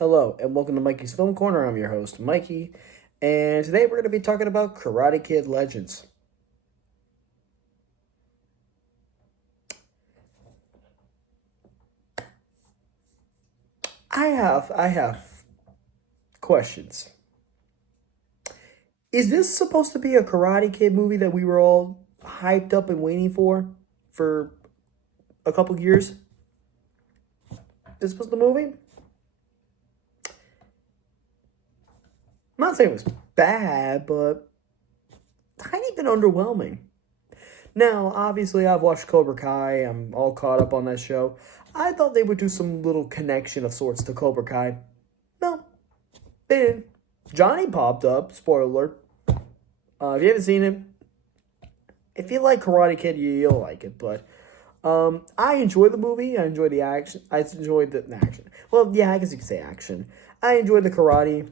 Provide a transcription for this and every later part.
Hello, and welcome to Mikey's Film Corner. I'm your host, Mikey, and today we're going to be talking about Karate Kid Legends. I have questions. Is this supposed to be a Karate Kid movie that we were all hyped up and waiting for a couple years? This was the movie? I'm not saying it was bad, but tiny bit underwhelming. Now, obviously, I've watched Cobra Kai. I'm all caught up on that show. I thought they would do some little connection of sorts to Cobra Kai. No, they didn't. Johnny popped up. Spoiler alert. If you haven't seen it, if you like Karate Kid, you'll like it. But I enjoyed the movie. I enjoyed the action. I enjoyed the action. Well, yeah, I guess you could say action. I enjoyed the karate.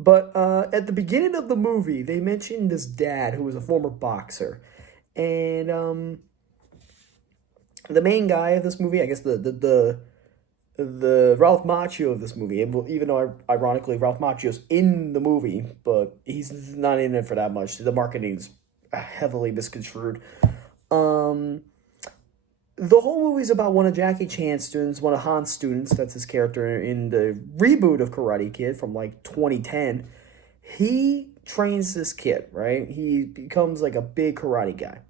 But at the beginning of the movie, they mentioned this dad who was a former boxer. And the main guy of this movie, I guess the Ralph Macchio of this movie, even though ironically Ralph Macchio's in the movie, but he's not in it for that much. The marketing's heavily misconstrued. Um, the whole movie's about one of Jackie Chan's students, one of Han's students. That's his character in the reboot of Karate Kid from like 2010. He trains this kid, right? He becomes like a big karate guy.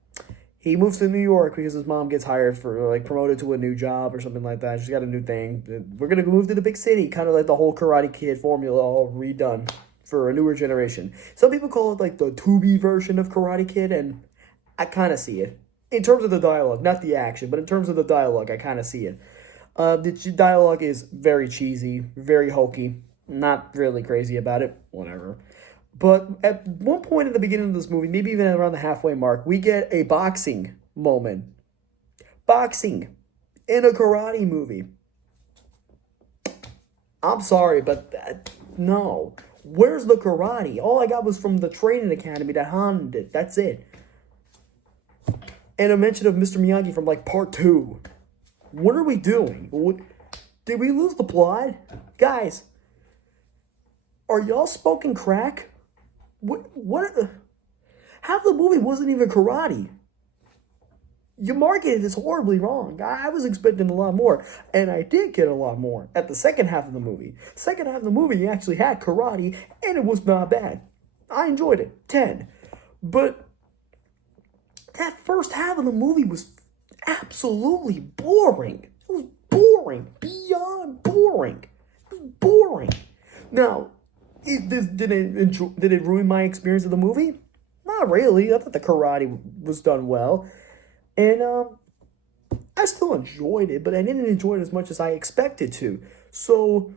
He moves to New York because his mom gets hired for like promoted to a new job or something like that. She's got a new thing. We're gonna move to the big city, kind of like the whole Karate Kid formula all redone for a newer generation. Some people call it like the Tubi version of Karate Kid, and I kind of see it in terms of the dialogue, not the action, but in terms of the dialogue, I kind of see it. The dialogue is very cheesy, very hokey. Not really crazy about it. Whatever. But at one point in the beginning of this movie, maybe even around the halfway mark, we get a boxing moment. Boxing in a karate movie. I'm sorry, but no. Where's the karate? All I got was from the training academy that Han did. That's it. And a mention of Mr. Miyagi from like part two. What are we doing? Did we lose the plot? Guys, are y'all smoking crack? What? Half the movie wasn't even karate. You marketed this horribly wrong. I was expecting a lot more, and I did get a lot more at the second half of the movie. Second half of the movie actually had karate, and it was not bad. I enjoyed it. 10. But that first half of the movie was absolutely boring. It was boring. Beyond boring. It was boring. Now, did it ruin my experience of the movie? Not really. I thought the karate was done well, and I still enjoyed it, but I didn't enjoy it as much as I expected to. So,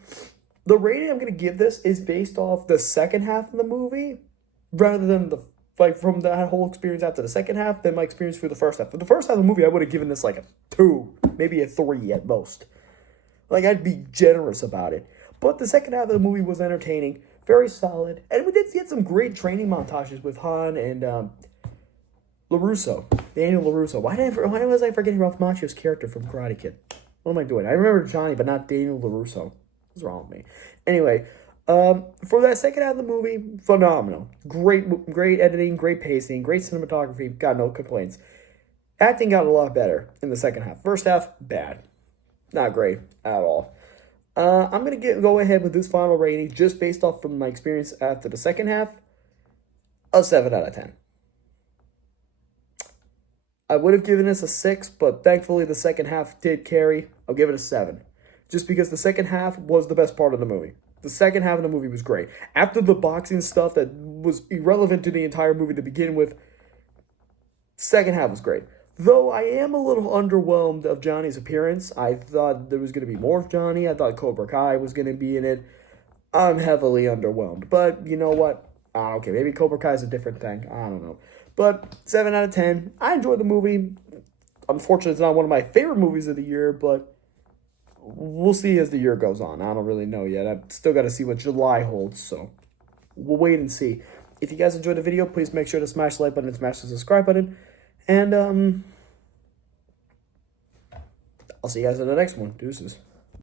the rating I'm gonna give this is based off the second half of the movie, rather than the like from that whole experience after the second half than my experience for the first half. For the first half of the movie, I would have given this like a 2, maybe a 3 at most. Like, I'd be generous about it. But the second half of the movie was entertaining, very solid, and we did get some great training montages with Han and LaRusso, Daniel LaRusso. Why was I forgetting Ralph Macchio's character from Karate Kid? What am I doing? I remember Johnny, but not Daniel LaRusso. What's wrong with me? Anyway, for that second half of the movie, phenomenal. Great editing, great pacing, great cinematography. Got no complaints. Acting got a lot better in the second half. First half, bad. Not great at all. I'm gonna go ahead with this final rating just based off from my experience after the second half. A 7 out of 10. I would have given this a 6, but thankfully the second half did carry. I'll give it a 7, just because the second half was the best part of the movie. The second half of the movie was great. After the boxing stuff that was irrelevant to the entire movie to begin with, second half was great. Though I am a little underwhelmed of Johnny's appearance. I thought there was going to be more of Johnny. I thought Cobra Kai was going to be in it. I'm heavily underwhelmed. But you know what? Okay, maybe Cobra Kai is a different thing. I don't know. But 7 out of 10. I enjoyed the movie. Unfortunately, it's not one of my favorite movies of the year, but we'll see as the year goes on. I don't really know yet. I've still got to see what July holds, so we'll wait and see. If you guys enjoyed the video, please make sure to smash the like button and smash the subscribe button. And I'll see you guys in the next one. Deuces.